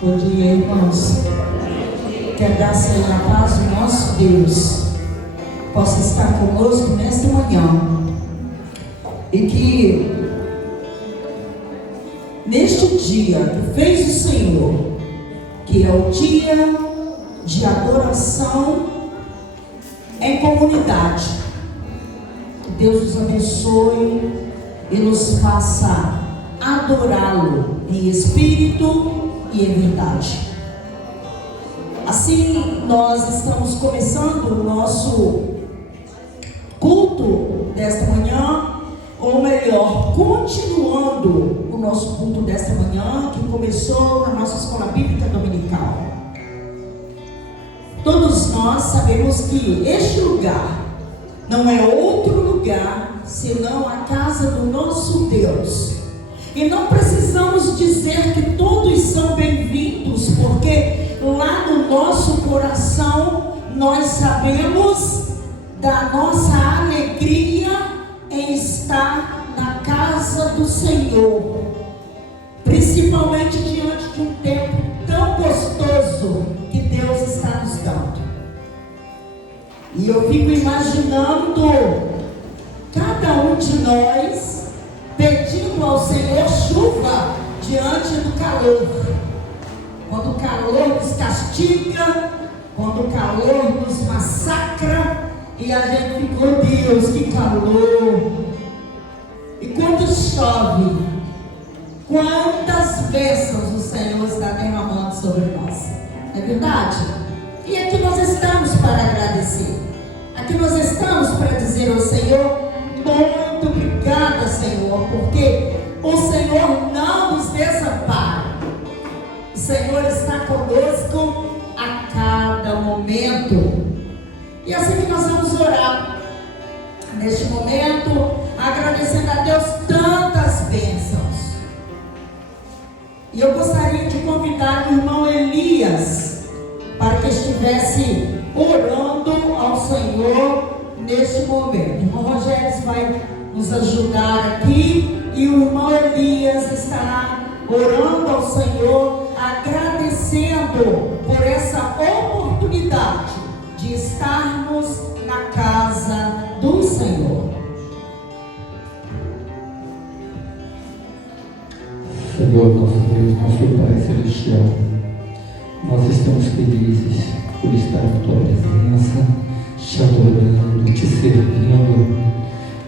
Bom dia, irmãos. Que a graça e a paz do nosso Deus possa estar conosco nesta manhã. E que neste dia que fez o Senhor, que é o dia de adoração em comunidade, que Deus nos abençoe e nos faça adorá-lo em espírito e em verdade. Assim, nós estamos começando o nosso culto desta manhã, ou melhor, continuando o nosso culto desta manhã, que começou na nossa escola bíblica dominical. Todos nós sabemos que este lugar não é outro lugar senão a casa do nosso Deus. E não precisamos dizer que todos são bem-vindos, porque lá no nosso coração nós sabemos da nossa alegria em estar na casa do Senhor, principalmente diante de um tempo tão gostoso que Deus está nos dando. E eu fico imaginando cada um de nós pedindo ao Senhor chuva diante do calor. Quando o calor nos castiga, quando o calor nos massacra, e a gente fica, oh Deus, que calor. E quando chove, quantas bênçãos o Senhor está derramando sobre nós. É verdade? E aqui nós estamos para agradecer. Aqui nós estamos para dizer ao Senhor, muito obrigada, Senhor, porque o Senhor não nos desampara. O Senhor está conosco a cada momento. E assim que nós vamos orar neste momento, agradecendo a Deus tantas bênçãos. E eu gostaria de convidar o irmão Elias para que estivesse orando ao Senhor neste momento. O irmão Rogério vai nos ajudar aqui e o irmão Elias estará orando ao Senhor, agradecendo por essa oportunidade de estarmos na casa do Senhor. Senhor, nosso Deus, nosso Pai Celestial, nós estamos felizes por estar na Tua presença, te adorando, te servindo,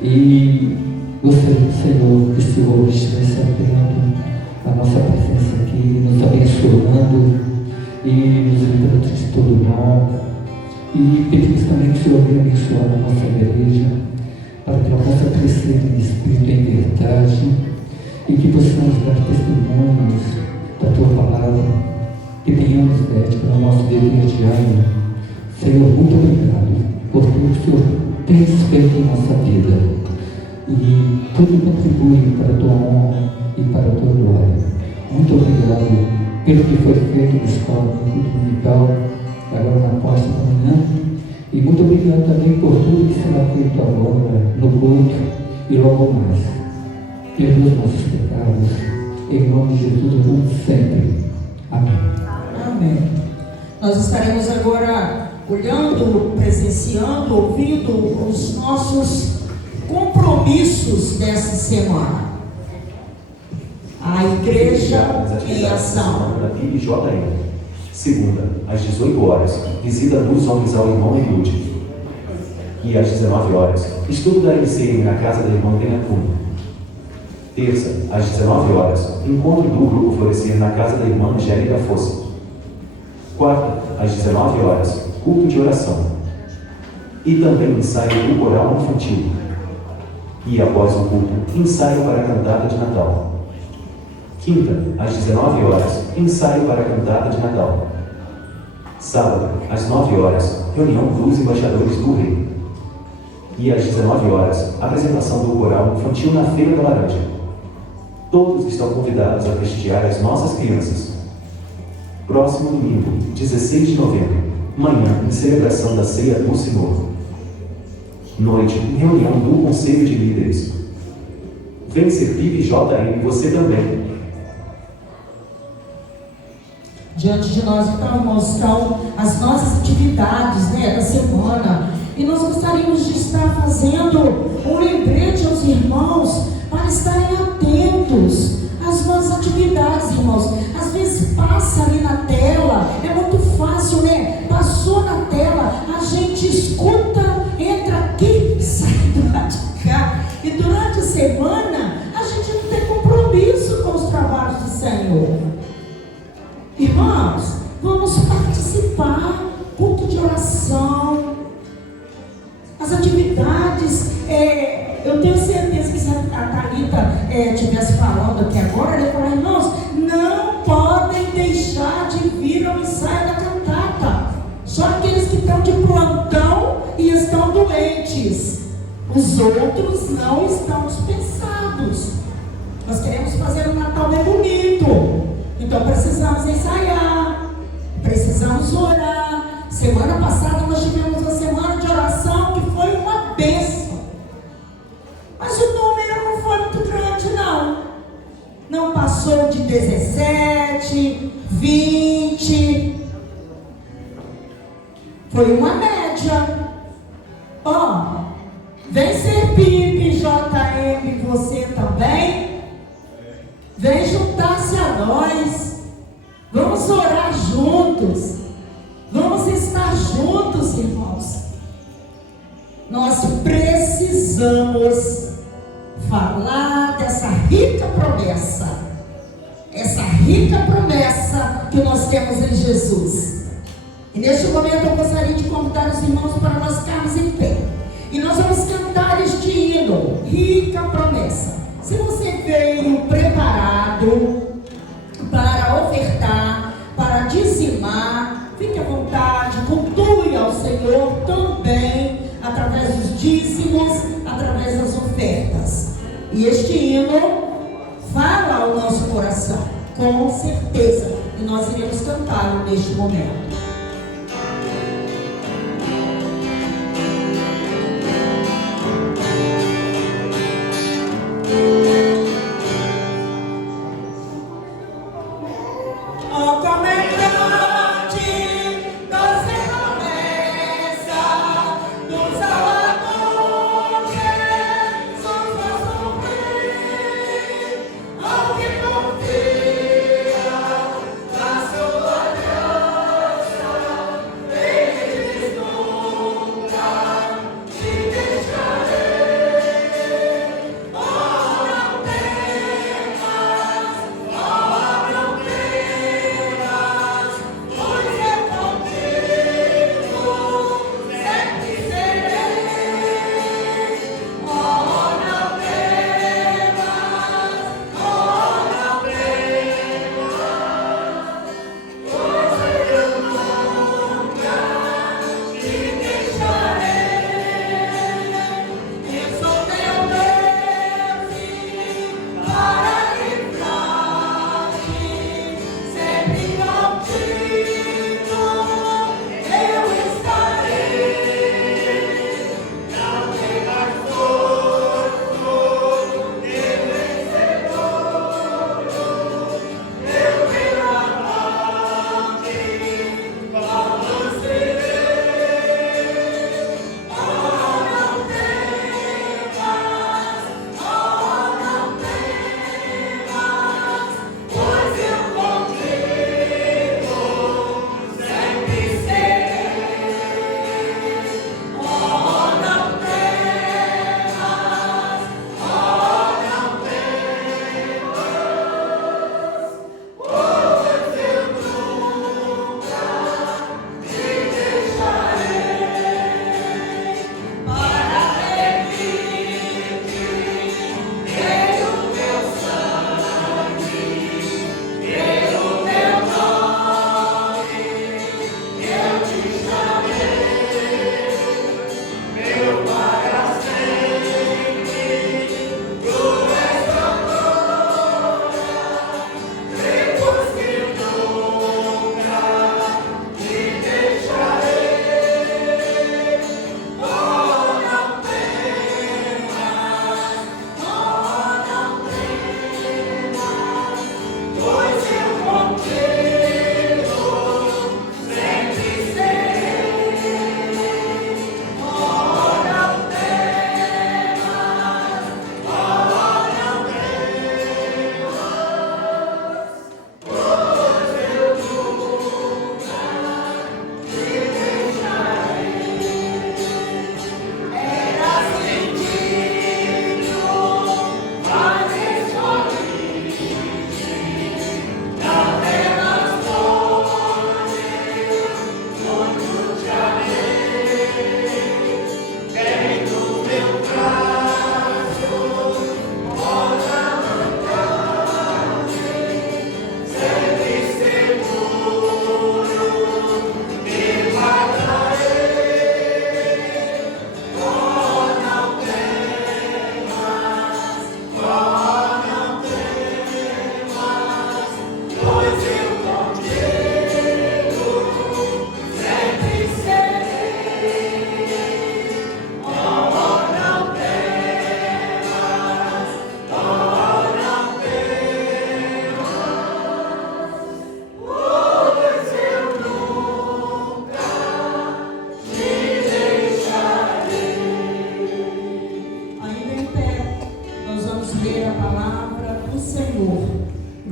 e gostaria, Senhor, que o Senhor estivesse atento à nossa presença aqui, nos abençoando e nos livrando de todo mal. E pedimos também que o Senhor venha abençoar a nossa igreja, para que ela possa crescer em espírito e em verdade, e que possamos dar testemunhos da Tua palavra, que tenhamos ética no nosso dever diário. Senhor, muito obrigado por tudo que o Senhor tem feito em nossa vida, e tudo contribui para a Tua honra e para a Tua glória. Muito obrigado pelo que foi feito na escola dominical, agora na porta da manhã, e muito obrigado também por tudo que será feito agora no culto e logo mais. Perdoa os nossos pecados, em nome de Jesus, vamos sempre. Amém. Amém. Nós estaremos agora olhando, presenciando, ouvindo os nossos compromissos dessa semana. A igreja em ação. Da PIB-JM. Segunda, às 18 horas, visita Luz Homens ao irmão Elude. E às 19 horas, estudo da LCM na casa da irmã Benacum. Terça, às 19 horas, encontro do Grupo Florescer na casa da irmã Angélica Fosse. Quarta, às 19 horas, culto de oração. E também ensaio do coral infantil. E após o culto, ensaio para a cantada de Natal. Quinta, às 19 horas, ensaio para a cantada de Natal. Sábado, às 9 horas, reunião dos embaixadores do Rei. E às 19 horas, apresentação do coral infantil na Feira da Laranja. Todos estão convidados a prestigiar as nossas crianças. Próximo domingo, 16 de novembro, manhã em celebração da Ceia do Senhor. Noite, reunião do Conselho de Líderes. Vem ser PIB-JM você também. Diante de nós, então, irmãos, estão as nossas atividades, né, da semana. E nós gostaríamos de estar fazendo um lembrete aos irmãos para estarem atentos às nossas atividades, irmãos. Às vezes passa ali na tela, é muito fácil, né? Passou na tela, a gente escuta, entra aqui, sai do lado de cá. E durante a semana, a gente não tem compromisso com os trabalhos do Senhor. Irmãos, vamos participar, culto de oração, as atividades. Eu tenho certeza que se a Thalita estivesse falando aqui agora, ela ia falar: irmãos, não podem deixar de vir ao ensaio da cantata. Só aqueles que estão de plantão e estão doentes. Os outros não estão dispensados. Nós queremos fazer um Natal bem bonito. Então precisamos ensaiar, precisamos orar. Semana passada nós tivemos uma semana de oração que foi uma bênção. Mas o número não foi muito grande, não. Não passou de 17, 20. Foi uma média. Vem ser Pipe, JM, você também. Vem juntar-se a nós. Vamos orar juntos. Vamos estar juntos, irmãos. Nós precisamos falar dessa rica promessa. Essa rica promessa que nós temos em Jesus. E neste momento eu gostaria de convidar os irmãos para nós ficarmos em pé. E nós vamos cantar este hino, Rica Promessa. Se você veio preparado para ofertar, para dizimar, fique à vontade, cultue ao Senhor também, através dos dízimos, através das ofertas. E este hino fala ao nosso coração, com certeza, e nós iremos cantá-lo neste momento.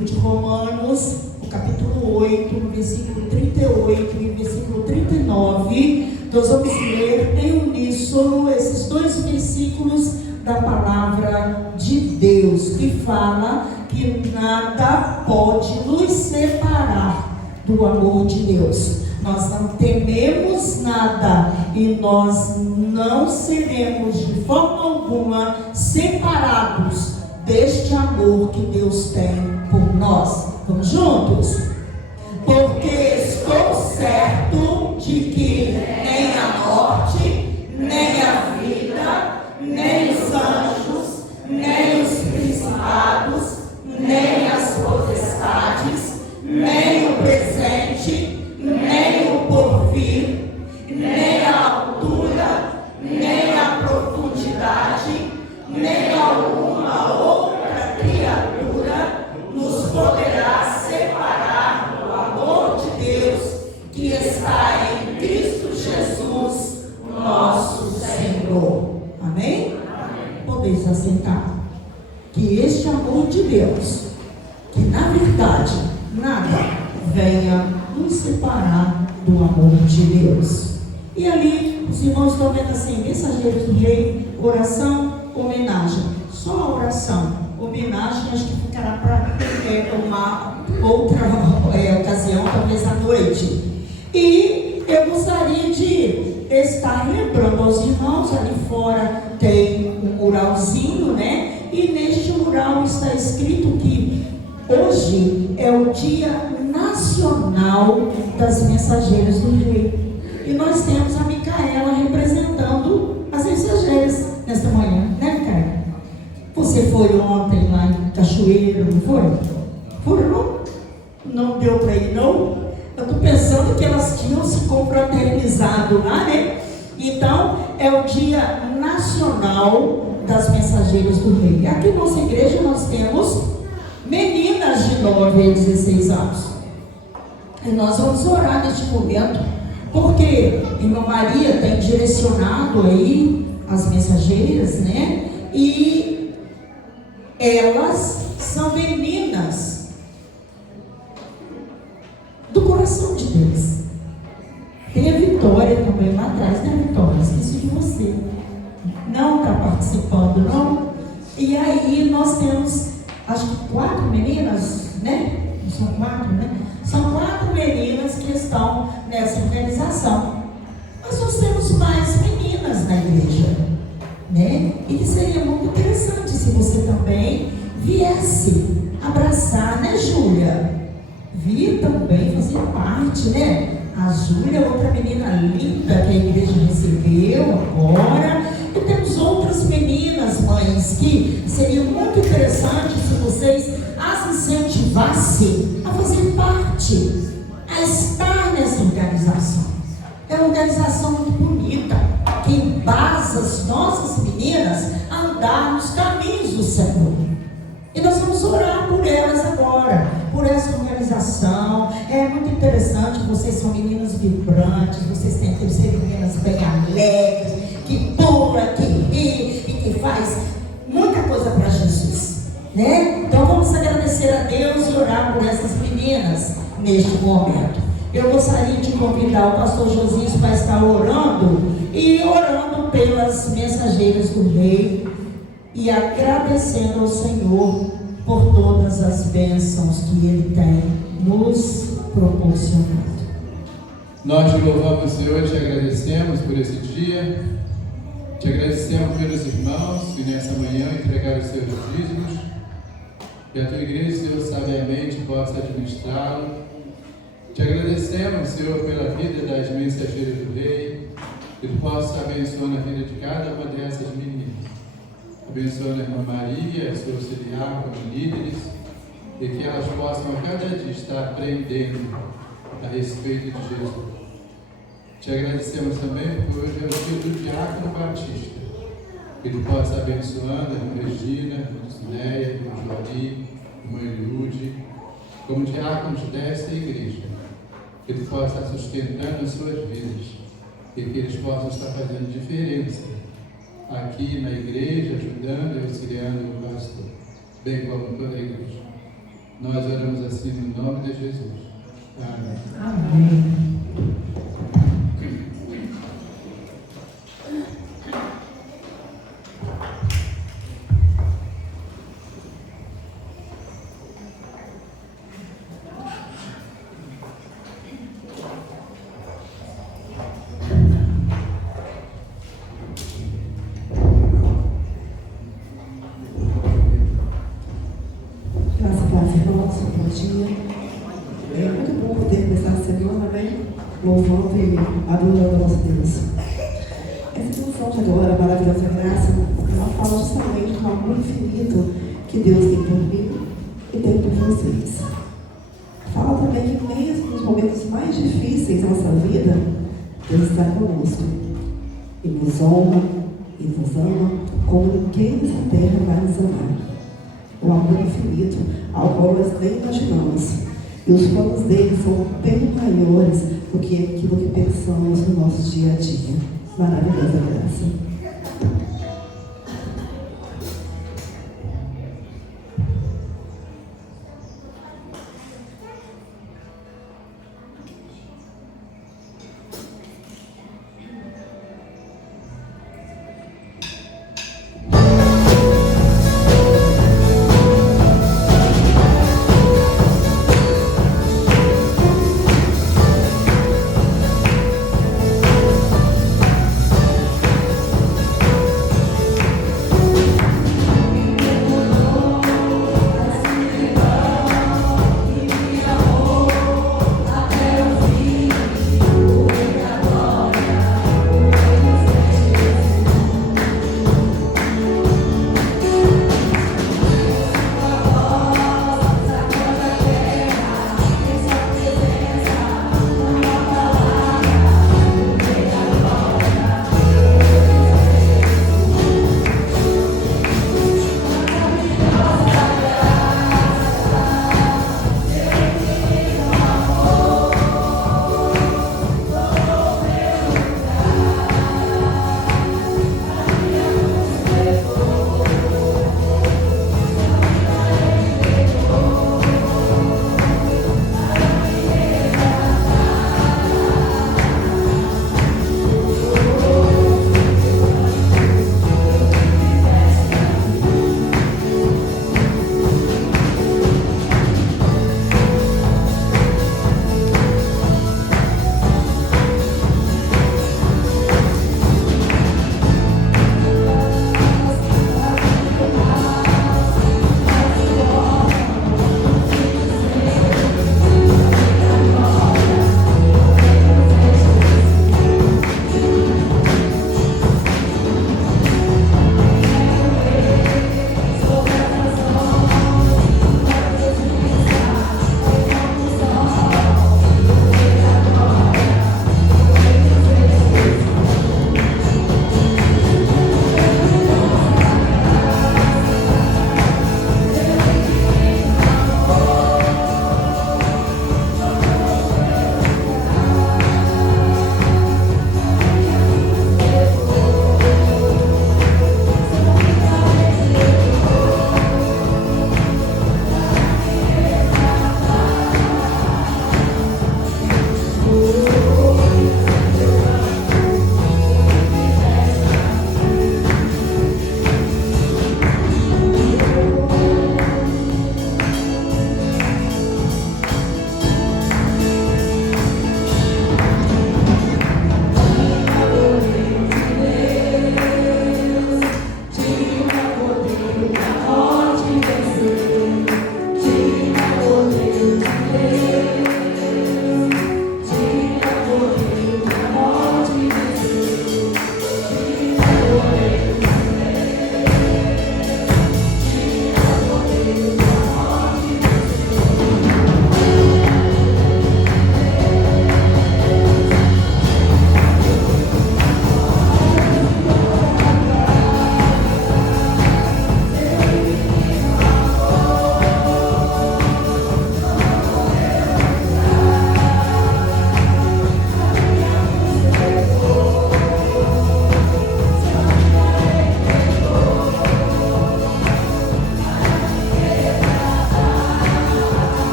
livro de Romanos, no capítulo 8, no versículo 38 e versículo 39, nós vamos ler em uníssono esses dois versículos da palavra de Deus, que fala que nada pode nos separar do amor de Deus. Nós não tememos nada e nós não seremos de forma alguma separados deste amor que Deus tem por nós. Vamos juntos? Porque estou certo de que nem a morte, nem a vida, nem os anjos, nem os principados, nem as potestades, nem o presente, nem o porvir, nem a altura, nem a profundidade, nem alguma outra criatura nos poderá separar do amor de Deus que está em Cristo Jesus, nosso Senhor. Amém? Podeis assentar. Que este amor de Deus, que na verdade nada venha nos separar do amor de Deus. E ali os irmãos estão vendo assim: mensageiros do rei, oração, homenagem. Só a oração, homenagem acho que ficará para uma outra ocasião, talvez à noite. E eu gostaria de estar lembrando aos irmãos, ali fora tem um muralzinho, né? E neste mural está escrito que hoje é o Dia Nacional das Mensageiras do Rei. E nós temos a Micaela representando as mensageiras nesta manhã, né, Micaela? Você foi ontem lá em Cachoeira, não foi? Foram? Não deu para ir, não? Eu estou pensando que elas tinham se confraternizado lá, né? Então, é o Dia Nacional das Mensageiras do Rei. Aqui na nossa igreja nós temos meninas de 9 a 16 anos. E nós vamos orar neste momento, porque irmã Maria tem direcionado aí as mensageiras, né? E elas são meninas do coração de Deus. Tem a Vitória também lá atrás, né, Vitória? Esqueci de você. Não está participando, não? E aí nós temos, acho que 4 meninas, né? São 4, né? São 4 meninas que estão nessa organização. Mas nós temos mais meninas na igreja, né? E que seria muito interessante se você também viesse abraçar, né, Júlia? Vir também fazer parte, né? A Júlia é outra menina linda que a igreja recebeu agora. E temos outras meninas, mães, que seria muito interessante se vocês as incentivassem a fazer parte, a estar nessa organização. É uma organização muito bonita, que embasa as nossas meninas a andar nos caminhos do Senhor. E nós vamos orar por elas agora, por essa organização. É muito interessante, vocês são meninas vibrantes, vocês têm que ser meninas bem alegres, que pula, que ri e que faz muita coisa para Jesus, né? Então vamos agradecer a Deus e orar por essas meninas neste momento. Eu gostaria de convidar o pastor Josias para estar orando e orando pelas mensageiras do Rei e agradecendo ao Senhor por todas as bênçãos que Ele tem nos proporcionado. Nós te louvamos, Senhor, te agradecemos por esse dia, te agradecemos pelos irmãos que nessa manhã entregaram os seus dízimos, que a tua igreja, Senhor, sabiamente possa administrá-lo. Te agradecemos, Senhor, pela vida das mensageiras do Rei, que tu possa abençoar a vida de cada uma dessas meninas. Abençoa a irmã Maria, a sua auxiliar, como líderes, e que elas possam a cada dia estar aprendendo a respeito de Jesus. Te agradecemos também porque hoje é o dia do Diácono Batista, que tu possa abençoando a irmã Regina, a irmã Cineia, a irmã Joari, a irmã Eliude, como diáconos desta igreja, que tu possa estar sustentando as suas vidas, e que eles possam estar fazendo diferença aqui na igreja, ajudando e auxiliando o pastor, bem como toda a igreja. Nós oramos assim no nome de Jesus. Amém. Amém. Louvando e adorando a nosso Deus. Essa canção de agora, Maravilhosa Graça, ela fala justamente do amor infinito que Deus tem por mim e tem por vocês. Fala também que mesmo nos momentos mais difíceis da nossa vida, Deus está conosco e nos honra e nos ama como ninguém nessa terra vai nos amar. O amor infinito ao qual nós nem imaginamos. E os planos dele são bem maiores do que aquilo que pensamos no nosso dia a dia. Maravilhosa graça.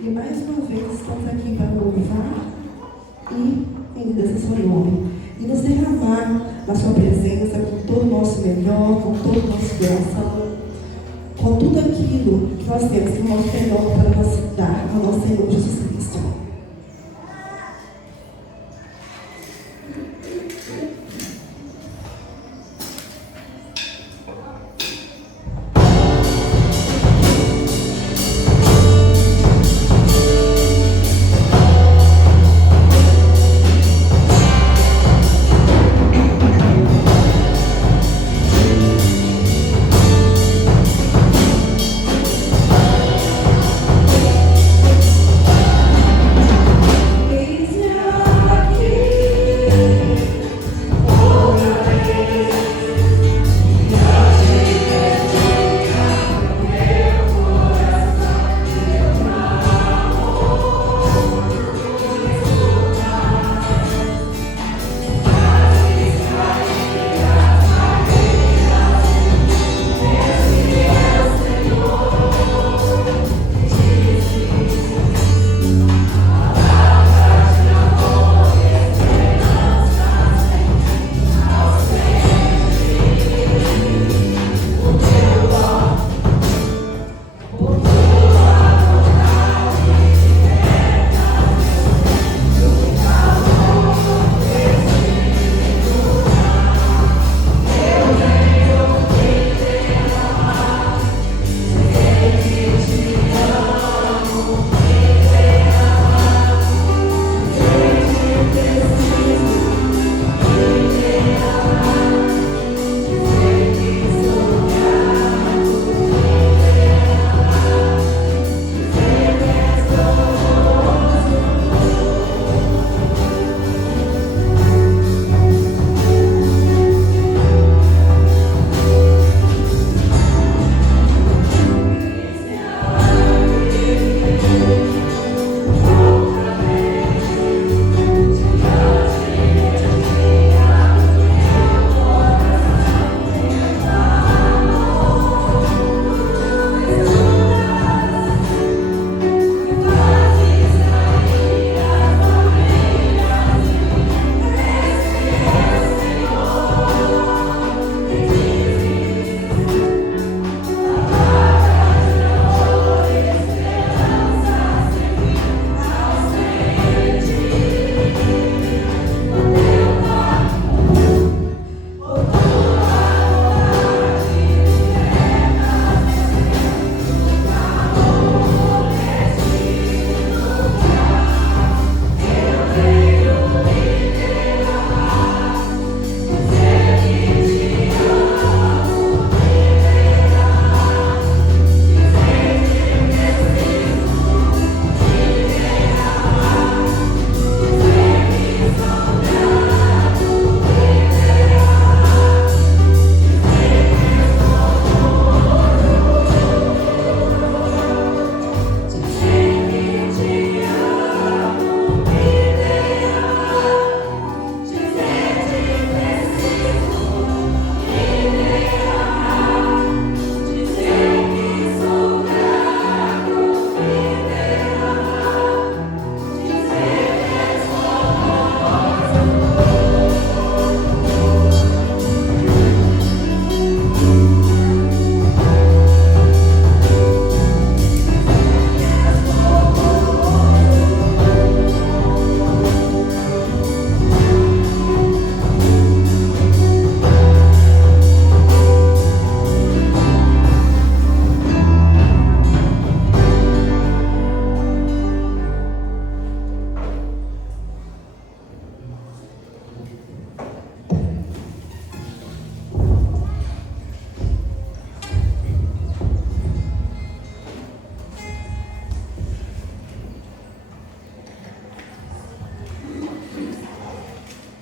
E mais uma vez estamos aqui para louvar e endereçar o seu nome. E nos derramar na sua presença com todo o nosso melhor, com todo o nosso coração, com tudo aquilo que nós temos, que é o nosso melhor para nós dar ao nosso Senhor Jesus Cristo.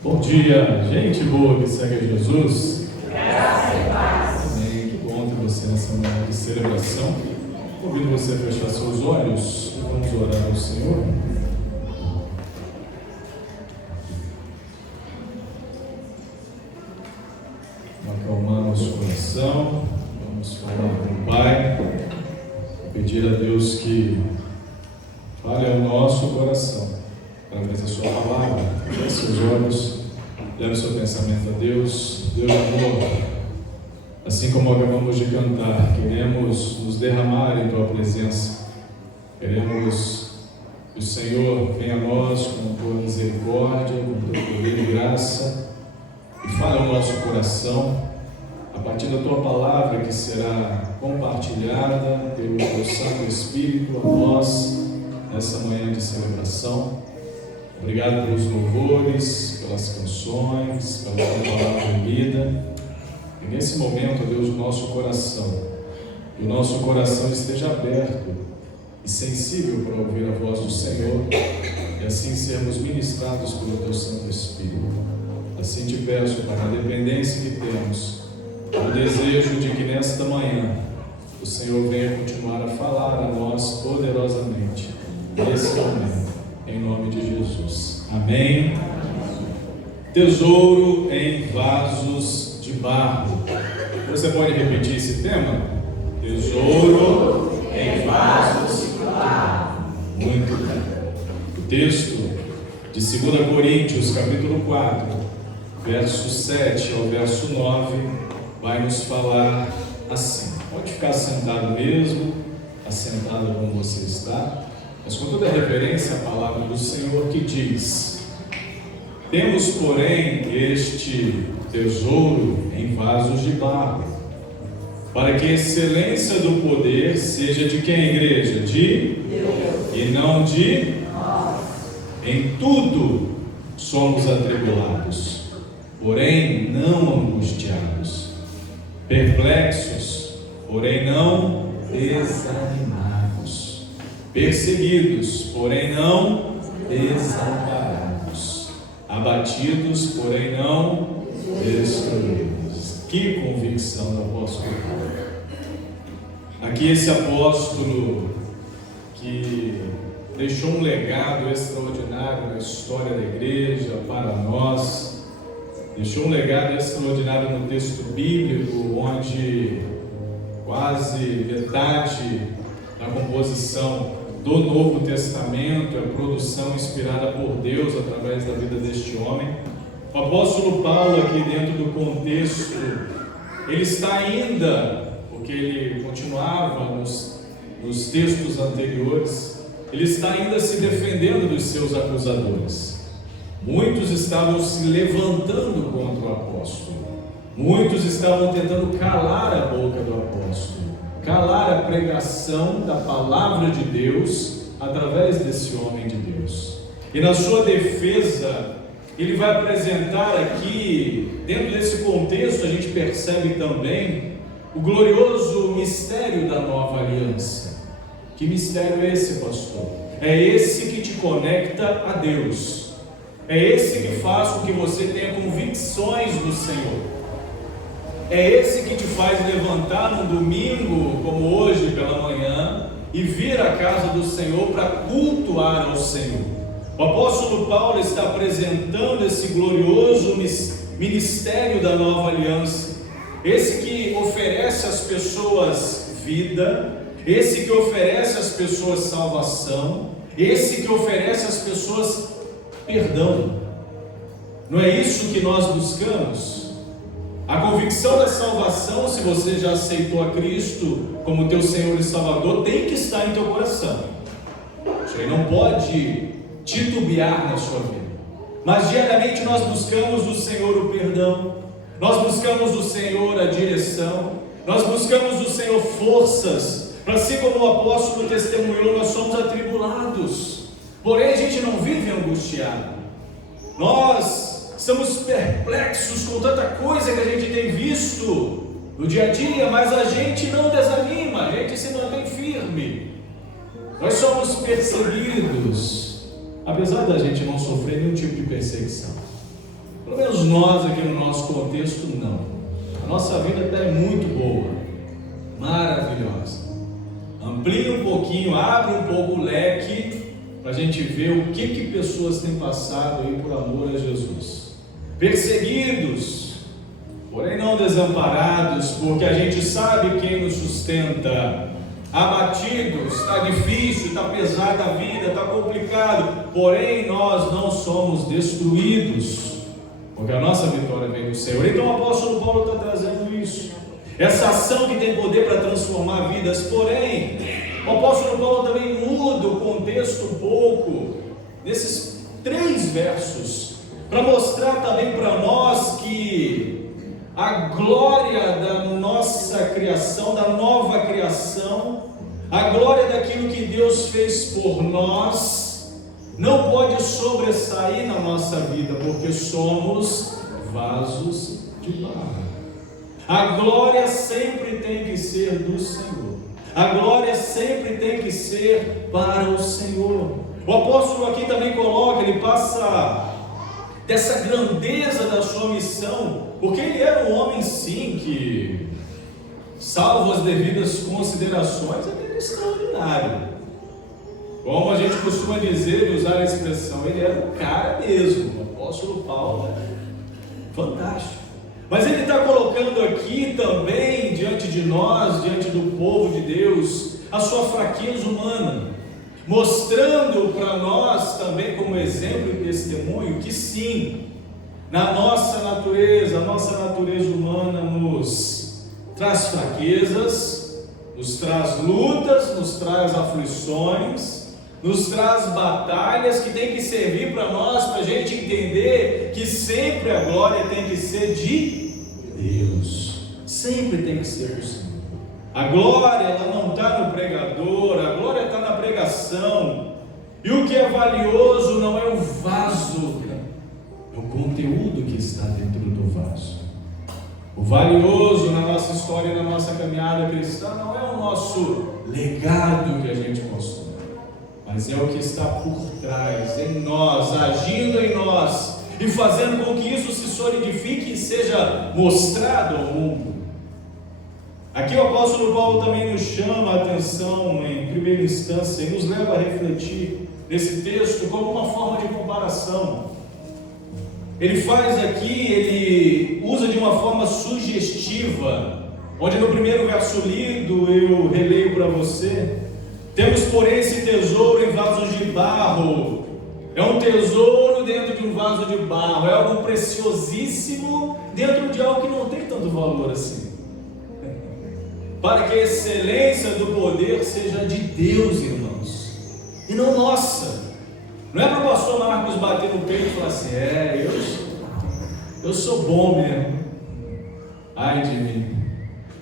Bom dia, gente boa que segue a Jesus. Graça e paz. Amém. Que bom ter você nessa manhã de celebração. Convido você a fechar seus olhos e vamos orar ao Senhor. Vamos acalmar nosso coração. Vamos falar com o Pai. Pedir a Deus que fale ao nosso coração, através da sua palavra. Feche seus olhos, leve o seu pensamento a Deus. Deus amor, assim como acabamos de cantar, queremos nos derramar em tua presença. Queremos que o Senhor venha a nós com tua misericórdia, com teu poder e graça, e fale ao nosso coração, a partir da tua palavra que será compartilhada pelo teu Santo Espírito a nós nessa manhã de celebração. Obrigado pelos louvores, pelas canções, pela tua palavra lida. E nesse momento, ó Deus, o nosso coração esteja aberto e sensível para ouvir a voz do Senhor, e assim sermos ministrados pelo teu Santo Espírito. Assim te peço, Pai, na dependência que temos, o desejo de que nesta manhã o Senhor venha continuar a falar a nós poderosamente, nesse momento, em nome de Jesus. Amém. Tesouro em vasos de barro. Você pode repetir esse tema? Tesouro em vasos de barro. Muito bem. O texto de 2 Coríntios, capítulo 4, verso 7 ao verso 9, vai nos falar assim. Pode ficar sentado mesmo, assentado como você está, mas com toda a referência à palavra do Senhor que diz: temos, porém, este tesouro em vasos de barro, para que a excelência do poder seja de quem, igreja? De Deus, e não de nós. Em tudo somos atribulados, porém não angustiados, perplexos, porém não desanimados, perseguidos, porém não desamparados, abatidos, porém não destruídos. Que convicção do apóstolo Paulo! Aqui esse apóstolo que deixou um legado extraordinário na história da igreja para nós, deixou um legado extraordinário no texto bíblico, onde quase metade da composição do Novo Testamento é produção inspirada por Deus através da vida deste homem. O apóstolo Paulo, aqui dentro do contexto, ele está ainda, porque ele continuava nos textos anteriores, ele está ainda se defendendo dos seus acusadores. Muitos estavam se levantando contra o apóstolo, muitos estavam tentando calar a boca do apóstolo, calar a pregação da palavra de Deus através desse homem de Deus. E na sua defesa, ele vai apresentar aqui, dentro desse contexto, a gente percebe também o glorioso mistério da nova aliança. Que mistério é esse, pastor? É esse que te conecta a Deus. É esse que faz com que você tenha convicções do Senhor. É esse que te faz levantar num domingo, como hoje pela manhã, e vir à casa do Senhor para cultuar ao Senhor. O apóstolo Paulo está apresentando esse glorioso ministério da nova aliança, esse que oferece às pessoas vida, esse que oferece às pessoas salvação, esse que oferece às pessoas perdão. Não é isso que nós buscamos? A convicção da salvação, se você já aceitou a Cristo como teu Senhor e Salvador, tem que estar em teu coração. Você não pode titubear na sua vida. Mas diariamente nós buscamos do Senhor o perdão, nós buscamos do Senhor a direção, nós buscamos do Senhor forças, para assim como o apóstolo testemunhou, nós somos atribulados, porém a gente não vive angustiado. Nós estamos perplexos com tanta coisa que a gente tem visto no dia a dia, mas a gente não desanima, a gente se mantém firme. Nós somos perseguidos, apesar da gente não sofrer nenhum tipo de perseguição. Pelo menos nós aqui no nosso contexto não. A nossa vida é muito boa, maravilhosa. Amplia um pouquinho, abre um pouco o leque para a gente ver o que pessoas têm passado aí por amor a Jesus. Perseguidos, porém não desamparados, porque a gente sabe quem nos sustenta. abatidos, está difícil, está pesada a vida, está complicado, porém nós não somos destruídos, porque a nossa vitória vem do Senhor. Então o apóstolo Paulo está trazendo isso, essa ação que tem poder para transformar vidas. Porém, o apóstolo Paulo também muda o contexto um pouco, nesses 3 versos, para mostrar também para nós que a glória da nossa criação, da nova criação, a glória daquilo que Deus fez por nós, não pode sobressair na nossa vida, porque somos vasos de barro. A glória sempre tem que ser do Senhor, a glória sempre tem que ser para o Senhor. O apóstolo aqui também coloca, ele passa dessa grandeza da sua missão, porque ele era um homem sim que, salvo as devidas considerações, ele era extraordinário. Como a gente costuma dizer e usar a expressão, ele era um cara mesmo. O apóstolo Paulo é fantástico. Mas ele está colocando aqui também diante de nós, diante do povo de Deus, a sua fraqueza humana, mostrando para nós também como exemplo e testemunho que sim, na nossa natureza, a nossa natureza humana nos traz fraquezas, nos traz lutas, nos traz aflições, nos traz batalhas que tem que servir para nós, para a gente entender que sempre a glória tem que ser de Deus, sempre tem que ser do Senhor. A glória, ela não está no pregador, a glória está na pregação. E o que é valioso não é o vaso, é o conteúdo que está dentro do vaso. O valioso na nossa história, na nossa caminhada cristã, não é o nosso legado que a gente possui, mas é o que está por trás, em nós, agindo em nós e fazendo com que isso se solidifique e seja mostrado ao mundo. Aqui o apóstolo Paulo também nos chama a atenção em primeira instância e nos leva a refletir nesse texto como uma forma de comparação. Ele faz aqui, ele usa de uma forma sugestiva, onde no primeiro verso lido eu releio para você: temos porém esse tesouro em vasos de barro. É um tesouro dentro de um vaso de barro, é algo preciosíssimo dentro de algo que não tem tanto valor assim, para que a excelência do poder seja de Deus, irmãos, e não nossa. Não é para o pastor Marcos bater no peito e falar assim: eu sou bom mesmo, ai de mim.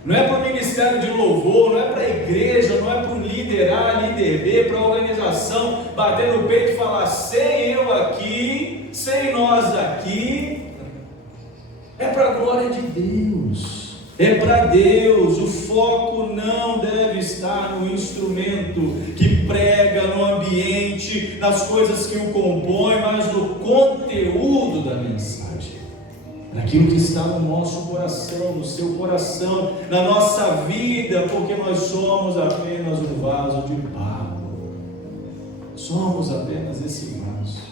Não é para o ministério de louvor, não é para a igreja, não é para o líder A, líder B, para a organização bater no peito e falar: sei eu aqui, sei nós aqui. É para a glória de Deus, é para Deus. O foco não deve estar no instrumento que prega, no ambiente, nas coisas que o compõem, mas no conteúdo da mensagem, naquilo que está no nosso coração, no seu coração, na nossa vida, porque nós somos apenas um vaso de barro, somos apenas esse vaso.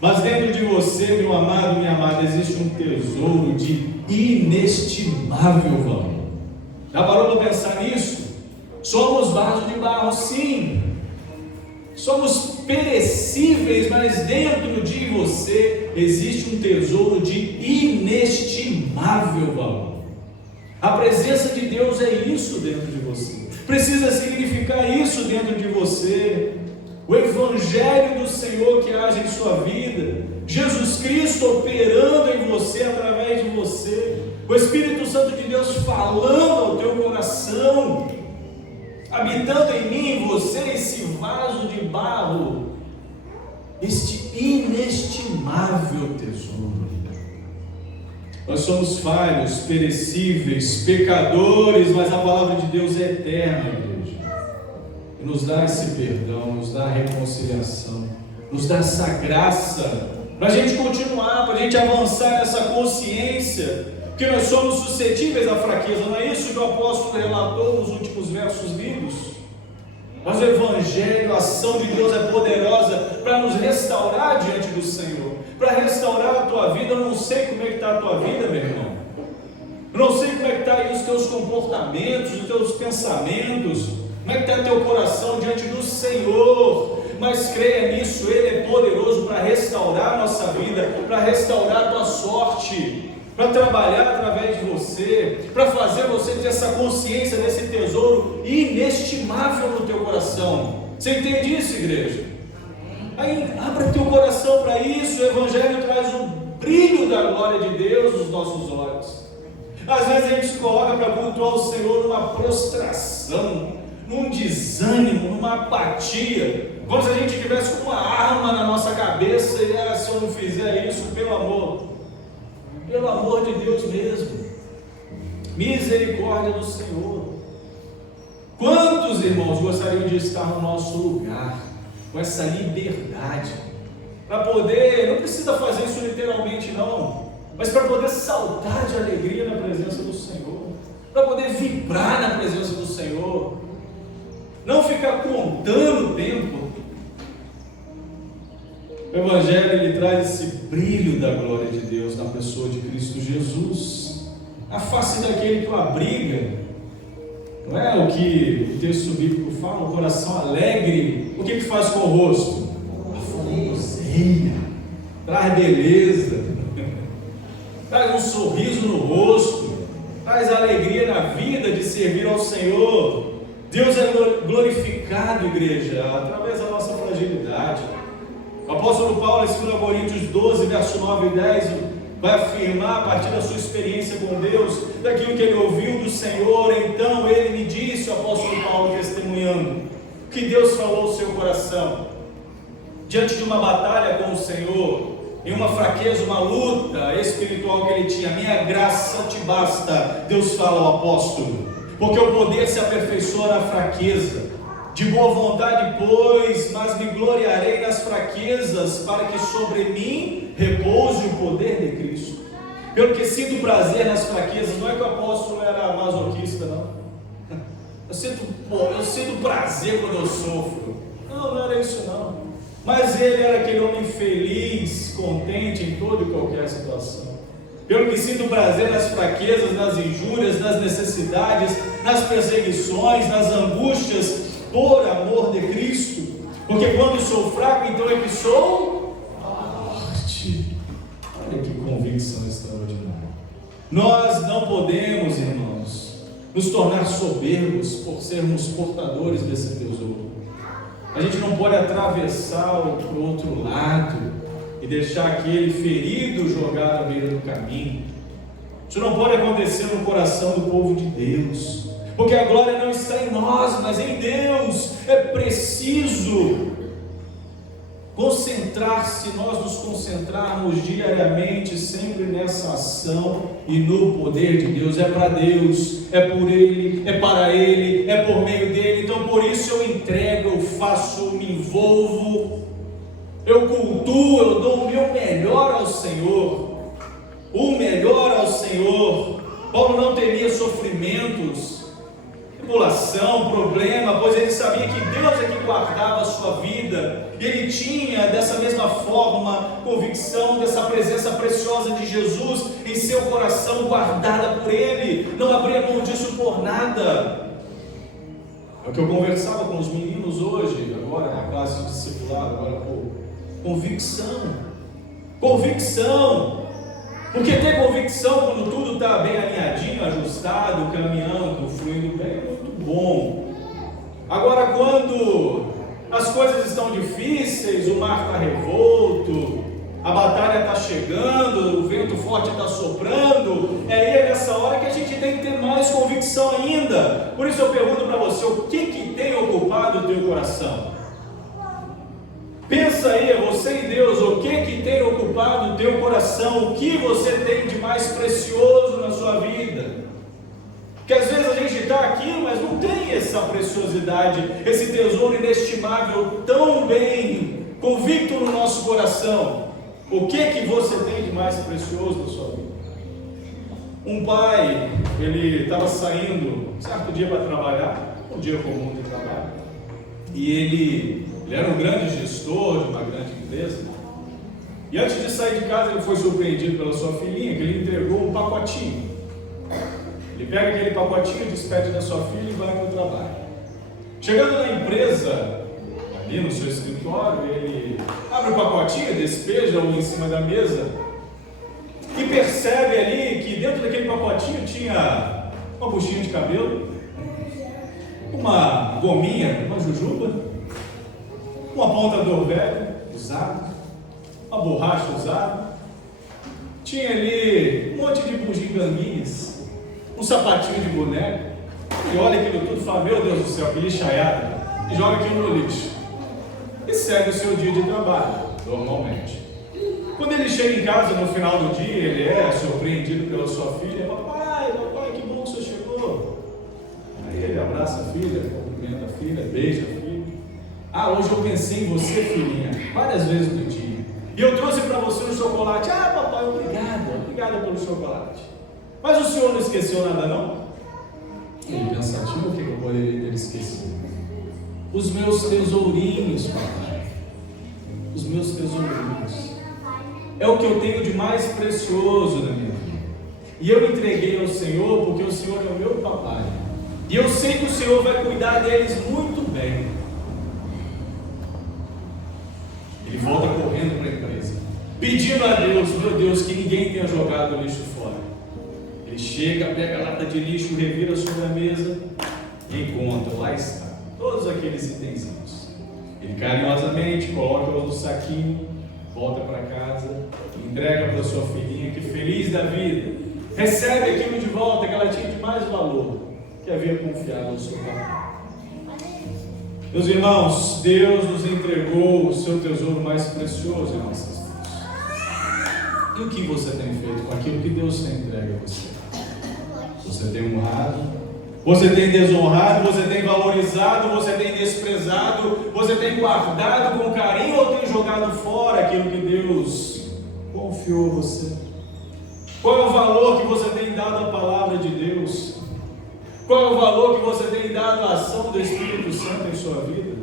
Mas dentro de você, meu amado, minha amada, existe um tesouro de inestimável valor. Já parou para pensar nisso? Somos vasos de barro, sim. Somos perecíveis, mas dentro de você existe um tesouro de inestimável valor. A presença de Deus é isso dentro de você. Precisa significar isso dentro de você. O Evangelho do Senhor que age em sua vida, Jesus Cristo operando em você, através de você, o Espírito Santo de Deus falando ao teu coração, habitando em mim, em você, esse vaso de barro, este inestimável tesouro. Nós somos falhos, perecíveis, pecadores, mas a palavra de Deus é eterna, igreja, e nos dá esse perdão, nos dá a reconciliação, nos dá essa graça, para a gente continuar, para a gente avançar nessa consciência, porque nós somos suscetíveis à fraqueza. Não é isso que o apóstolo relatou nos últimos versos lidos? Mas o Evangelho, a ação de Deus é poderosa para nos restaurar diante do Senhor, para restaurar a tua vida. Eu não sei como é que está a tua vida, meu irmão, eu não sei como é que está aí os teus comportamentos, os teus pensamentos, Como é que está teu coração diante do Senhor? Mas creia nisso, Ele é poderoso para restaurar a nossa vida, para restaurar a tua sorte, para trabalhar através de você, para fazer você ter essa consciência desse tesouro inestimável no teu coração. Você entende isso, igreja? Aí abra teu coração para isso. O Evangelho traz um brilho da glória de Deus nos nossos olhos. Às vezes a gente se coloca para cultuar o Senhor numa prostração, num desânimo, numa apatia, como se a gente tivesse uma arma na nossa cabeça e se eu não fizer isso, pelo amor de Deus mesmo, misericórdia do Senhor. Quantos irmãos gostariam de estar no nosso lugar, com essa liberdade, para poder, não precisa fazer isso literalmente não, mas para poder saltar de alegria na presença do Senhor, para poder vibrar na presença do Senhor, não ficar contando o tempo. O Evangelho ele traz esse brilho da glória de Deus na pessoa de Cristo Jesus, a face daquele que o abriga. Não é o que o texto bíblico fala, o coração alegre. O que faz com o rosto? A formoseia, traz beleza, traz um sorriso no rosto, traz alegria na vida de servir ao Senhor. Deus é glorificado, igreja, através da nossa fragilidade. O apóstolo Paulo, em 2 Coríntios 12, verso 9 e 10, vai afirmar a partir da sua experiência com Deus, daquilo que ele ouviu do Senhor. Então ele me disse, o apóstolo Paulo testemunhando, que Deus falou ao seu coração, diante de uma batalha com o Senhor, em uma fraqueza, uma luta espiritual que ele tinha: minha graça te basta, Deus fala ao apóstolo, porque o poder se aperfeiçoa na fraqueza. De boa vontade, pois, mas me gloriarei nas fraquezas, para que sobre mim repouse o poder de Cristo. Pelo que sinto prazer nas fraquezas. Não é que o apóstolo era masoquista, não. Eu sinto prazer quando eu sofro. Não era isso não. Mas ele era aquele homem feliz, contente em toda e qualquer situação. Pelo que sinto prazer nas fraquezas, nas injúrias, nas necessidades, nas perseguições, nas angústias, por amor de Cristo, porque quando sou fraco, então é que sou forte. Olha que convicção extraordinária. Nós não podemos, irmãos, nos tornar soberbos por sermos portadores desse tesouro. A gente não pode atravessar para o outro lado e deixar aquele ferido jogado à beira do caminho. Isso não pode acontecer no coração do povo de Deus, porque a glória não está em nós, mas em Deus. É preciso concentrar-se, nós nos concentrarmos diariamente, sempre nessa ação e no poder de Deus. É para Deus, é por Ele, é para Ele, é por meio dEle. Então por isso eu entrego, eu faço, me envolvo, eu cultuo, eu dou o meu melhor ao Senhor, o melhor ao Senhor. Paulo não temia sofrimentos, tribulação, problema, pois ele sabia que Deus é que guardava a sua vida. E ele tinha dessa mesma forma convicção dessa presença preciosa de Jesus em seu coração, guardada por ele, não abria mão disso por nada. É o que eu conversava com os meninos hoje, agora na classe de discipulado, agora há pouco. Convicção. Porque ter convicção quando tudo está bem alinhadinho, ajustado, caminhando, fluindo bem, é muito bom. Agora quando as coisas estão difíceis, o mar está revolto, a batalha está chegando, o vento forte está soprando, é nessa hora que a gente tem que ter mais convicção ainda. Por isso eu pergunto para você, o que tem ocupado o teu coração? Pensa aí, você e Deus, o que tem ocupado o teu coração? O que você tem de mais precioso na sua vida? Porque às vezes a gente está aqui, mas não tem essa preciosidade, esse tesouro inestimável tão bem convicto no nosso coração. O que você tem de mais precioso na sua vida? Um pai, ele estava saindo certo dia para trabalhar, um dia comum de trabalho, e ele era um grande gestor de uma grande empresa, e antes de sair de casa ele foi surpreendido pela sua filhinha, que ele entregou um pacotinho. Ele pega aquele pacotinho, despede da sua filha e vai para o trabalho. Chegando na empresa, ali no seu escritório, ele abre o pacotinho, despeja-o em cima da mesa e percebe ali que dentro daquele pacotinho tinha uma buchinha de cabelo, uma gominha, uma jujuba, um apontador velho, usado, uma borracha usada, tinha ali um monte de bugiganguinhas, um sapatinho de boneco, e olha aquilo tudo e fala, meu Deus do céu, que lixaiada, e joga aquilo no lixo. E segue o seu dia de trabalho, normalmente. Quando ele chega em casa no final do dia, ele é surpreendido pela sua filha, papai, que bom que você chegou. Aí ele abraça a filha, cumprimenta a filha, beija a filha. Hoje eu pensei em você, filhinha, várias vezes no dia. E eu trouxe para você um chocolate. Papai, obrigado pelo chocolate. Mas o senhor não esqueceu nada, não? Ele pensativo, o que eu poderia ter esquecido? Os meus tesourinhos, papai. Os meus tesourinhos. É o que eu tenho de mais precioso na minha vida. E eu entreguei ao Senhor porque o Senhor é o meu papai. E eu sei que o Senhor vai cuidar deles muito bem. Ele volta correndo para a empresa, pedindo a Deus, meu Deus, que ninguém tenha jogado o lixo fora. Ele chega, pega a lata de lixo, revira sobre a mesa e encontra, lá está, todos aqueles itenzinhos. Ele carinhosamente coloca-os no saquinho, volta para casa, entrega para sua filhinha, que feliz da vida, recebe aquilo de volta que ela tinha de mais valor, que havia confiado no seu papai. Meus irmãos, Deus nos entregou o seu tesouro mais precioso em nossas vidas. E o que você tem feito com aquilo que Deus tem entregue a você? Você tem honrado? Você tem desonrado? Você tem valorizado? Você tem desprezado? Você tem guardado com carinho ou tem jogado fora aquilo que Deus confiou a você? Qual é o valor que você tem dado à palavra de Deus? Qual é o valor que você tem dado à ação do Espírito Santo em sua vida?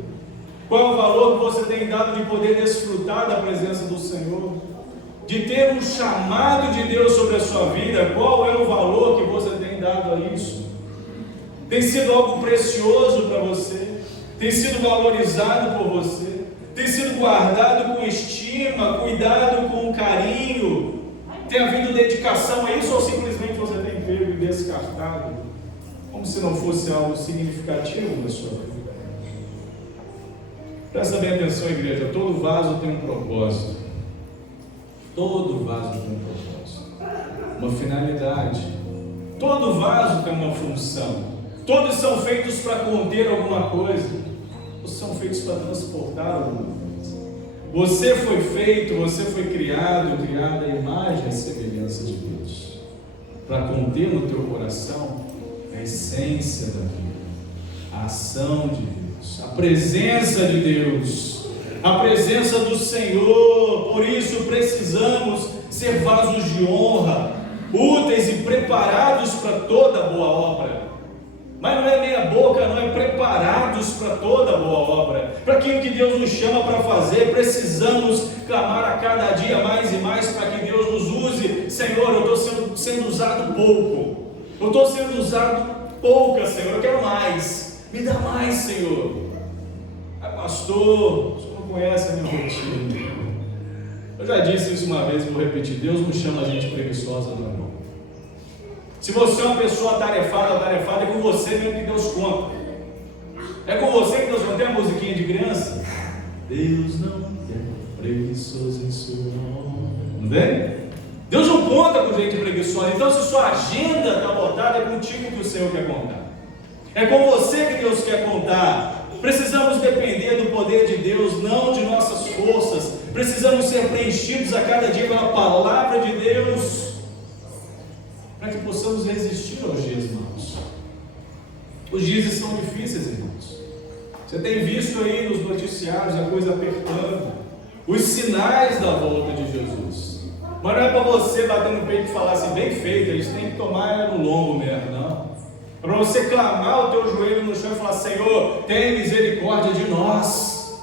Qual é o valor que você tem dado de poder desfrutar da presença do Senhor? De ter um chamado de Deus sobre a sua vida? Qual é o valor que você tem dado a isso? Tem sido algo precioso para você? Tem sido valorizado por você? Tem sido guardado com estima, cuidado com carinho? Tem havido dedicação a isso ou simplesmente você tem pego e descartado? Como se não fosse algo significativo na sua vida. Presta bem atenção, igreja. Todo vaso tem um propósito. Todo vaso tem um propósito. Uma finalidade. Todo vaso tem uma função. Todos são feitos para conter alguma coisa. Todos são feitos para transportar alguma coisa. Você foi feito, você foi criada à imagem e semelhança de Deus. Para conter no teu coração a essência da vida, a ação de Deus, a presença de Deus, a presença do Senhor. Por isso precisamos ser vasos de honra, úteis e preparados para toda boa obra. Mas não é meia boca, não é preparados para toda boa obra. Para aquilo que Deus nos chama para fazer, precisamos clamar a cada dia mais e mais para que Deus nos use. Senhor, eu estou sendo usado pouco. Eu estou sendo usado pouca, Senhor, eu quero mais. Me dá mais, Senhor. Pastor, o senhor não conhece a minha rotina. Eu já disse isso uma vez e vou repetir. Deus não chama a gente preguiçosa, não. Se você é uma pessoa atarefada, é com você mesmo que Deus conta. É com você que Deus conta. Tem a musiquinha de criança? Deus não é preguiçoso em seu nome. Não vem? Deus não conta com gente preguiçosa. Então, se sua agenda está lotada, é contigo que o Senhor quer contar. É com você que Deus quer contar. Precisamos depender do poder de Deus, não de nossas forças. Precisamos ser preenchidos a cada dia pela palavra de Deus, para que possamos resistir aos dias maus. Os dias são difíceis, irmãos. Você tem visto aí nos noticiários a coisa apertando, os sinais da volta de Jesus. Mas não é para você bater no peito e falar assim, bem feito, eles têm que tomar no lombo mesmo, não. É para você clamar o teu joelho no chão e falar, Senhor, tem misericórdia de nós.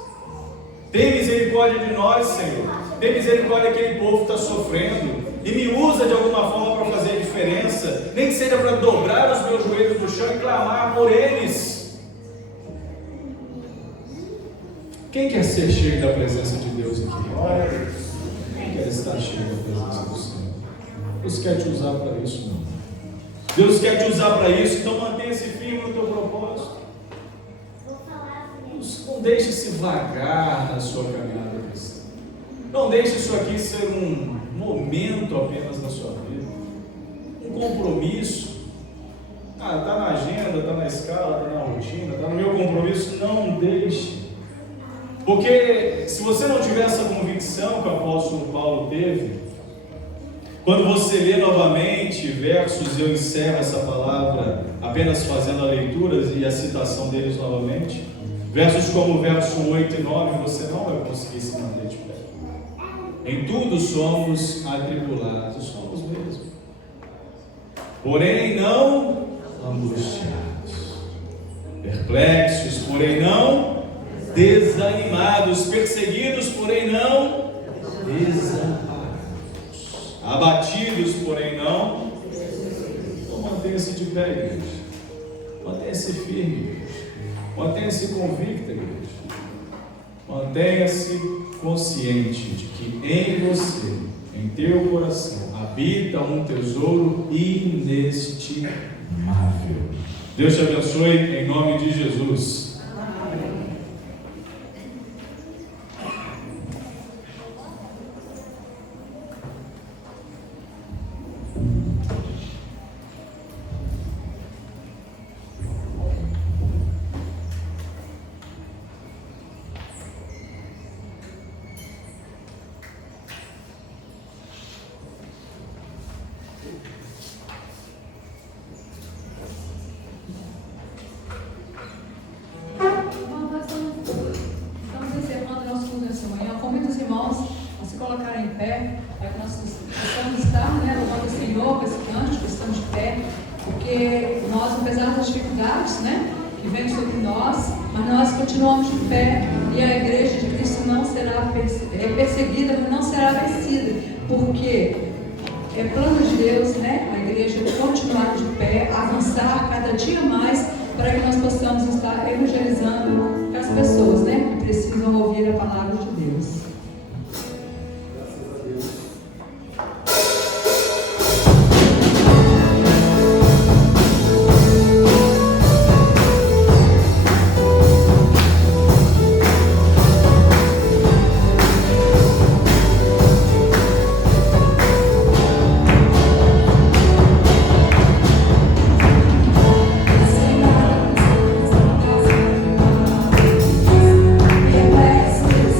Tem misericórdia de nós, Senhor. Tem misericórdia daquele povo que está sofrendo. E me usa de alguma forma para fazer a diferença. Nem que seja para dobrar os meus joelhos no chão e clamar por eles. Quem quer ser cheio da presença de Deus aqui? Quem quer estar cheio da presença do Senhor? Deus quer te usar para isso, meu irmão. Deus quer te usar para isso, então mantenha-se firme no teu propósito. Não deixe se vagar na sua caminhada cristã. Não deixe isso aqui ser um momento apenas na sua vida, um compromisso. Está na agenda, está na escala, está na rotina, está no meu compromisso. Não deixe. Porque se você não tiver essa convicção que o apóstolo Paulo teve, quando você lê novamente versos, eu encerro essa palavra apenas fazendo a leitura e a citação deles novamente. Versos como o verso 8 e 9, você não vai conseguir se manter de pé. Em tudo somos atribulados, somos mesmo. Porém não angustiados, perplexos, porém não desanimados, perseguidos, porém não desamparados, abatidos, porém não. Então mantenha-se de pé, igreja. Mantenha-se firme, igreja. Mantenha-se convicta, igreja. Mantenha-se consciente de que em você, em teu coração, habita um tesouro inestimável. Deus te abençoe em nome de Jesus. Estamos encerrando nosso culto nessa manhã. Convido os irmãos a se colocarem em pé, para que nós possamos estar louvando o Senhor com esse cântico, estamos de pé, porque nós, apesar das dificuldades que vêm sobre nós, mas nós continuamos de pé e a igreja de Cristo não será perseguida, mas não será vencida, porque é plano de Deus, a igreja continuar de pé, avançar cada dia mais, para que nós possamos estar evangelizando as pessoas, que precisam ouvir a palavra de Deus. Perplexos,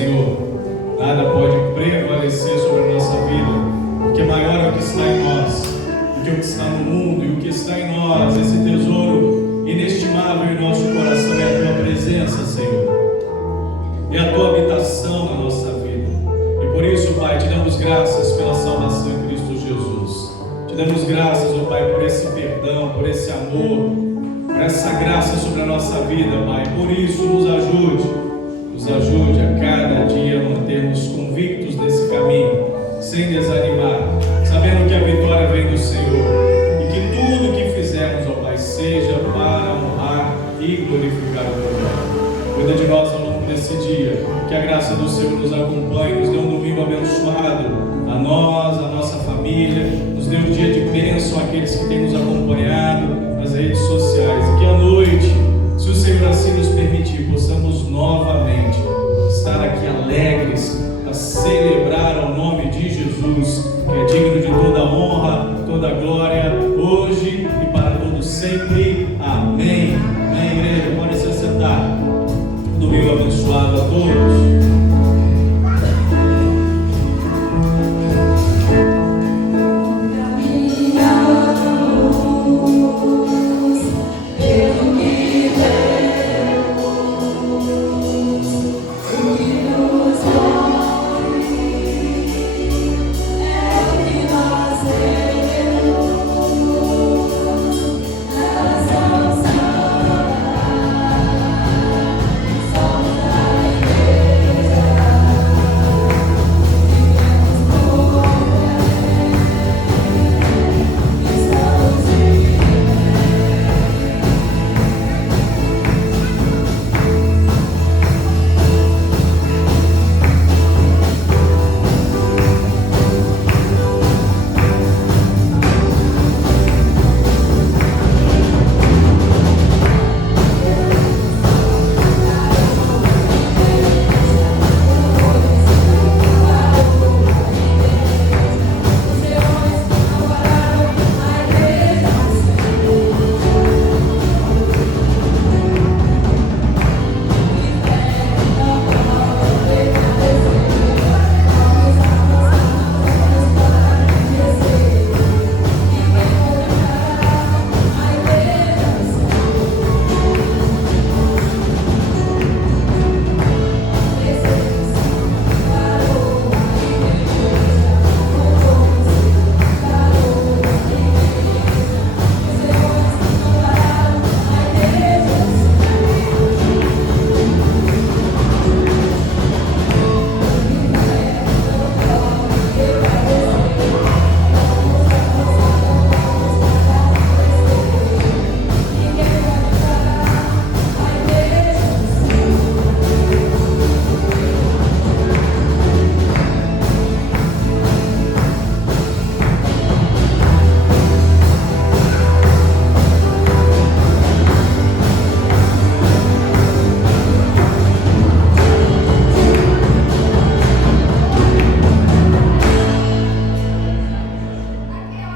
Senhor, nada pode prevalecer sobre a nossa vida, porque maior é o que está em nós do que o que está no mundo, e o que está em nós, esse tesouro inestimável em nosso coração é a Tua presença, Senhor, é a Tua habitação na nossa vida. E por isso, Pai, te damos graças pela salvação em Cristo Jesus. Te damos graças, ó Pai, por esse perdão, por esse amor, por essa graça sobre a nossa vida, Pai. Por isso, nos ajude a cada dia mantermos convictos nesse caminho, sem desanimar, sabendo que a vitória vem do Senhor e que tudo que fizermos, ó Pai, seja para honrar e glorificar o Teu nome. Cuida de nós ao longo desse dia, que a graça do Senhor nos acompanhe, nos dê um domingo abençoado, a nós, a nossa família, nos dê um dia de bênção àqueles que têm nos acompanhado nas redes sociais, e que à noite, se o Senhor assim nos permitir, possamos novamente